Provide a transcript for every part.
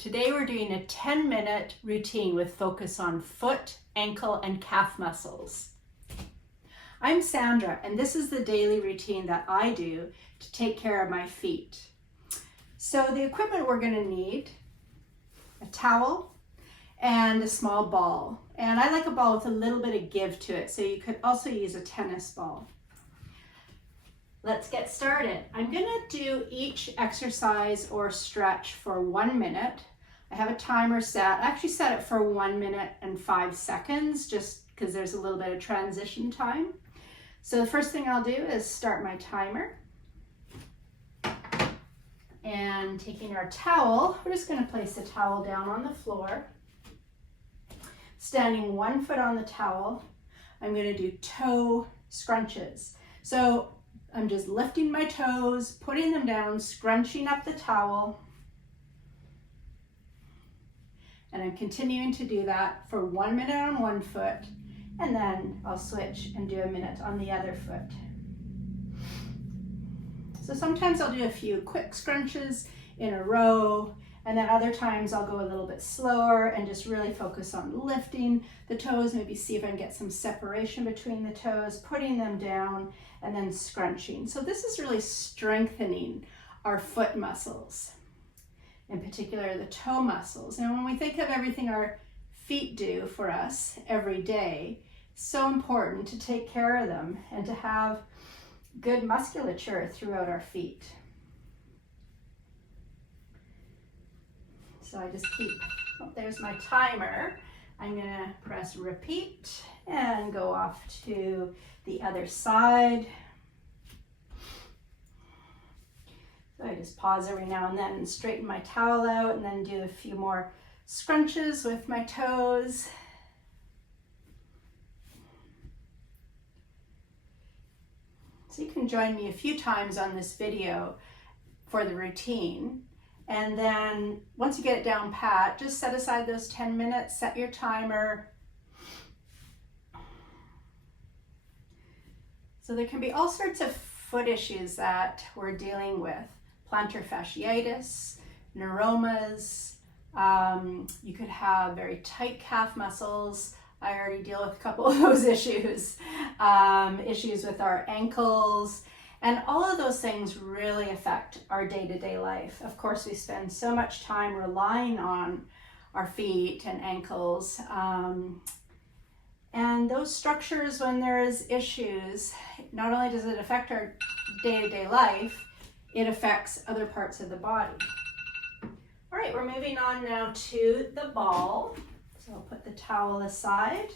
Today we're doing a 10-minute routine with focus on foot, ankle, and calf muscles. I'm Sandra, and this is the daily routine that I do to take care of my feet. So the equipment we're going to need: a towel and a small ball. And I like a ball with a little bit of give to it, so you could also use a tennis ball. Let's get started. I'm going to do each exercise or stretch for 1 minute. I have a timer set. I actually set it for 1 minute and 5 seconds just because there's a little bit of transition time. So the first thing I'll do is start my timer. And taking our towel, we're just going to place the towel down on the floor. Standing 1 foot on the towel, I'm going to do toe scrunches. So I'm just lifting my toes, putting them down, scrunching up the towel. And I'm continuing to do that for 1 minute on one foot, and then I'll switch and do a minute on the other foot. So sometimes I'll do a few quick scrunches in a row, and then other times I'll go a little bit slower and just really focus on lifting the toes, maybe see if I can get some separation between the toes, putting them down, and then scrunching. So this is really strengthening our foot muscles, in particular the toe muscles. And when we think of everything our feet do for us every day, it's so important to take care of them and to have good musculature throughout our feet. So I just keep, there's my timer. I'm gonna press repeat and go off to the other side. So I just pause every now and then and straighten my towel out and then do a few more scrunches with my toes. So you can join me a few times on this video for the routine. And then once you get it down pat, just set aside those 10 minutes, set your timer. So there can be all sorts of foot issues that we're dealing with. Plantar fasciitis, neuromas, you could have very tight calf muscles. I already deal with a couple of those issues. Issues with our ankles. And all of those things really affect our day-to-day life. Of course, we spend so much time relying on our feet and ankles. And those structures, when there is issues, not only does it affect our day-to-day life, it affects other parts of the body. All right, we're moving on now to the ball. So I'll put the towel aside.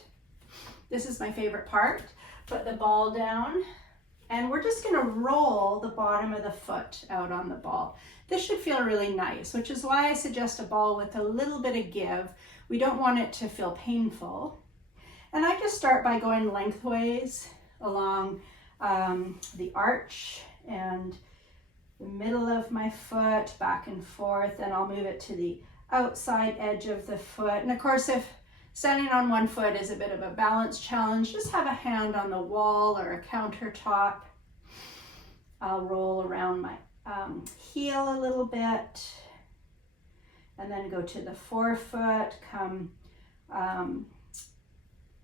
This is my favorite part. Put the ball down. And we're just going to roll the bottom of the foot out on the ball. This should feel really nice, which is why I suggest a ball with a little bit of give. We don't want it to feel painful. And I just start by going lengthways along the arch and the middle of my foot, back and forth, and I'll move it to the outside edge of the foot. And of course, if standing on one foot is a bit of a balance challenge, just have a hand on the wall or a countertop. I'll roll around my heel a little bit and then go to the forefoot, come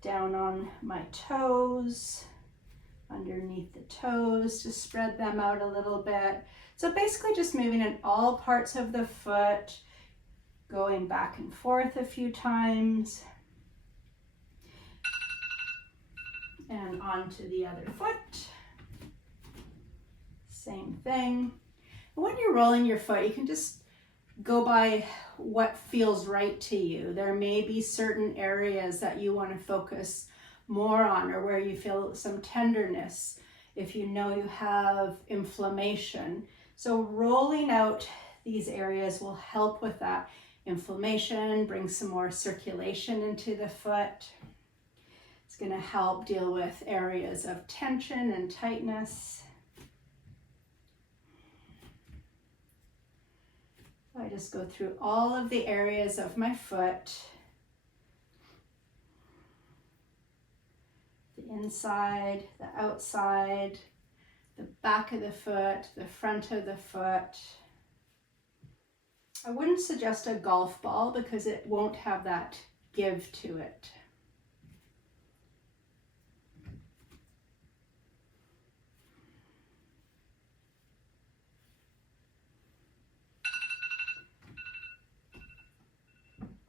down on my toes, underneath the toes, to spread them out a little bit. So basically just moving in all parts of the foot, going back and forth a few times. And onto the other foot. Same thing. When you're rolling your foot, you can just go by what feels right to you. There may be certain areas that you want to focus more on, or where you feel some tenderness, if you know you have inflammation. So rolling out these areas will help with that inflammation, bring some more circulation into the foot. It's going to help deal with areas of tension and tightness. So I just go through all of the areas of my foot. The inside, the outside, the back of the foot, the front of the foot. I wouldn't suggest a golf ball because it won't have that give to it.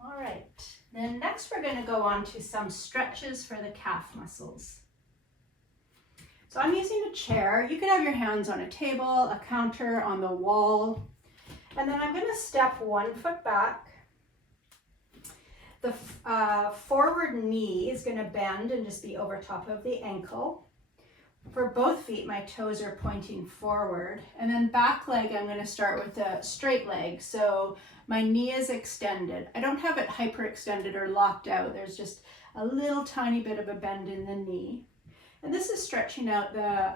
All right, then next we're going to go on to some stretches for the calf muscles. So I'm using a chair. You can have your hands on a table, a counter, on the wall. And then I'm going to step 1 foot back. The forward knee is going to bend and just be over top of the ankle. For both feet, my toes are pointing forward. And then back leg, I'm going to start with a straight leg. So my knee is extended. I don't have it hyperextended or locked out. There's just a little tiny bit of a bend in the knee. And this is stretching out the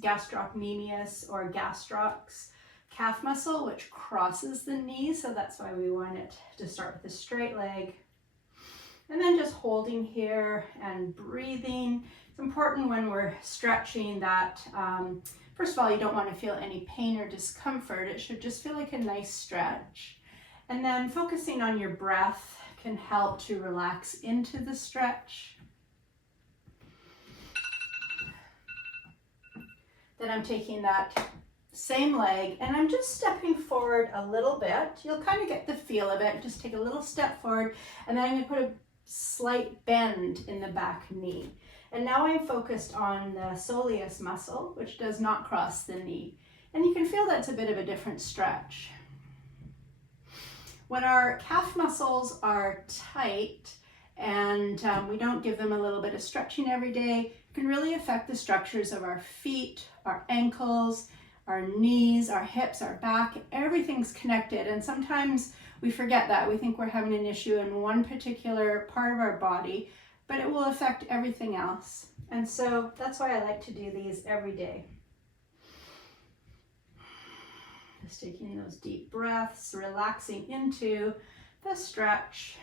gastrocnemius or gastrocs calf muscle, which crosses the knee. So that's why we want it to start with a straight leg. And then just holding here and breathing. It's important when we're stretching that, first of all, you don't want to feel any pain or discomfort. It should just feel like a nice stretch. And then focusing on your breath can help to relax into the stretch. Then I'm taking that same leg and I'm just stepping forward a little bit. You'll kind of get the feel of it. Just take a little step forward and then I'm going to put a slight bend in the back knee. And now I'm focused on the soleus muscle, which does not cross the knee. And you can feel that's a bit of a different stretch. When our calf muscles are tight and we don't give them a little bit of stretching every day, it can really affect the structures of our feet, our ankles, our knees, our hips, our back. Everything's connected, and sometimes we forget that. We think we're having an issue in one particular part of our body, but it will affect everything else. And so that's why I like to do these every day. Just taking those deep breaths, relaxing into the stretch.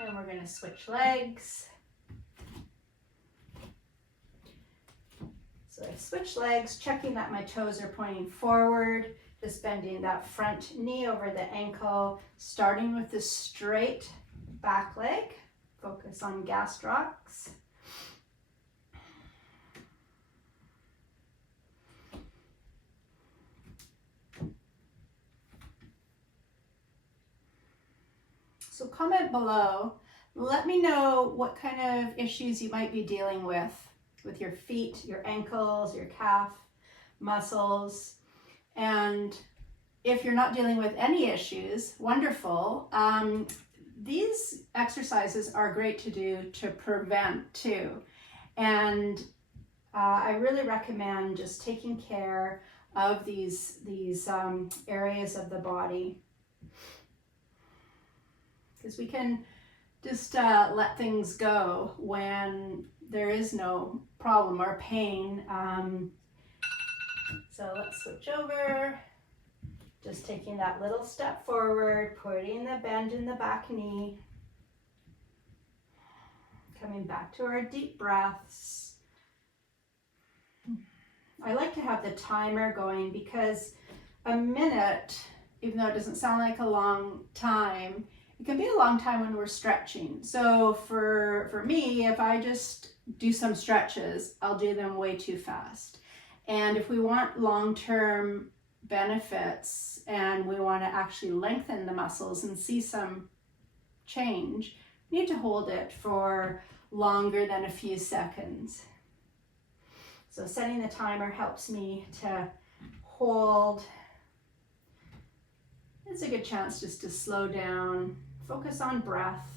And we're going to switch legs. So I switch legs, checking that my toes are pointing forward, just bending that front knee over the ankle, starting with the straight back leg. Focus on gastrocs. So comment below, let me know what kind of issues you might be dealing with your feet, your ankles, your calf muscles. And if you're not dealing with any issues, wonderful. These exercises are great to do to prevent too. And I really recommend just taking care of these areas of the body, because we can just let things go when there is no problem or pain. So let's switch over. Just taking that little step forward, putting the bend in the back knee. Coming back to our deep breaths. I like to have the timer going because a minute, even though it doesn't sound like a long time, it can be a long time when we're stretching. So for me, if I just do some stretches, I'll do them way too fast. And if we want long-term benefits and we want to actually lengthen the muscles and see some change, we need to hold it for longer than a few seconds. So setting the timer helps me to hold. It's a good chance just to slow down, focus on breath.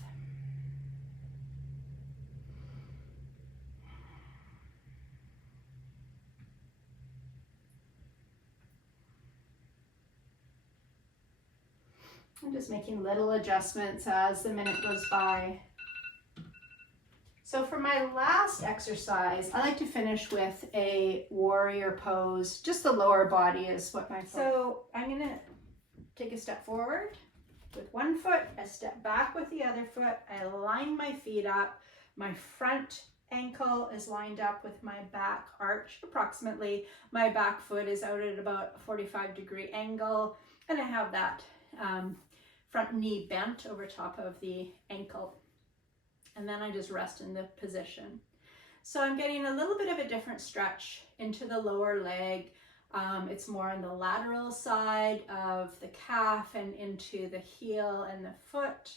I'm just making little adjustments as the minute goes by. So for my last exercise, I like to finish with a warrior pose. Just the lower body is what my... So I'm gonna take a step forward, with one foot, I step back with the other foot, I line my feet up, my front ankle is lined up with my back arch approximately. My back foot is out at about a 45-degree angle, and I have that front knee bent over top of the ankle. And then I just rest in the position. So I'm getting a little bit of a different stretch into the lower leg. It's more on the lateral side of the calf and into the heel and the foot.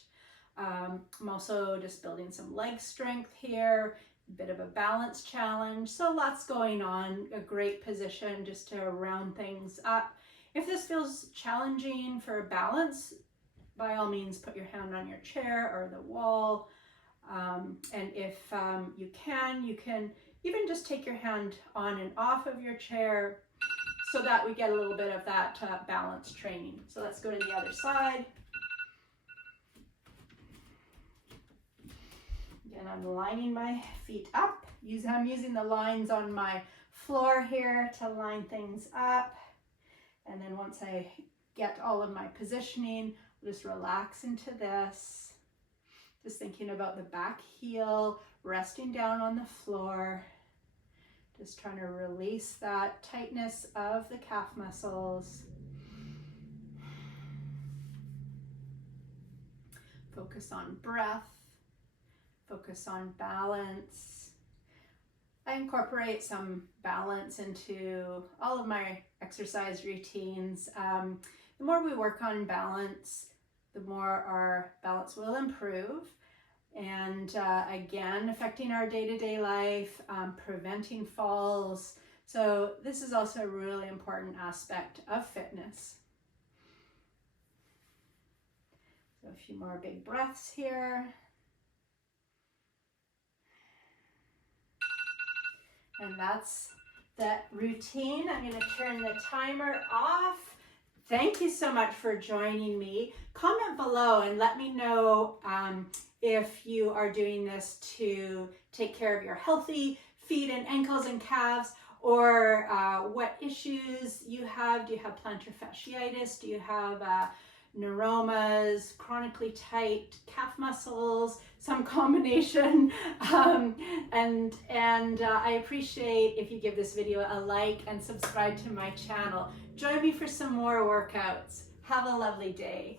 I'm also just building some leg strength here, a bit of a balance challenge. So lots going on, a great position just to round things up. If this feels challenging for balance, by all means, put your hand on your chair or the wall. And if you can even just take your hand on and off of your chair so that we get a little bit of that balance training. So let's go to the other side. Again, I'm lining my feet up. I'm using the lines on my floor here to line things up. And then once I get all of my positioning, I'll just relax into this. Just thinking about the back heel, resting down on the floor. Just trying to release that tightness of the calf muscles. Focus on breath. Focus on balance. I incorporate some balance into all of my exercise routines. The more we work on balance, the more our balance will improve. And again, affecting our day-to-day life, preventing falls. So this is also a really important aspect of fitness. So a few more big breaths here. And that's that routine. I'm going to turn the timer off. Thank you so much for joining me. Comment below and let me know if you are doing this to take care of your healthy feet and ankles and calves, or what issues you have. Do you have plantar fasciitis? Do you have neuromas, chronically tight calf muscles, some combination? And I appreciate if you give this video a like and subscribe to my channel. Join me for some more workouts. Have a lovely day.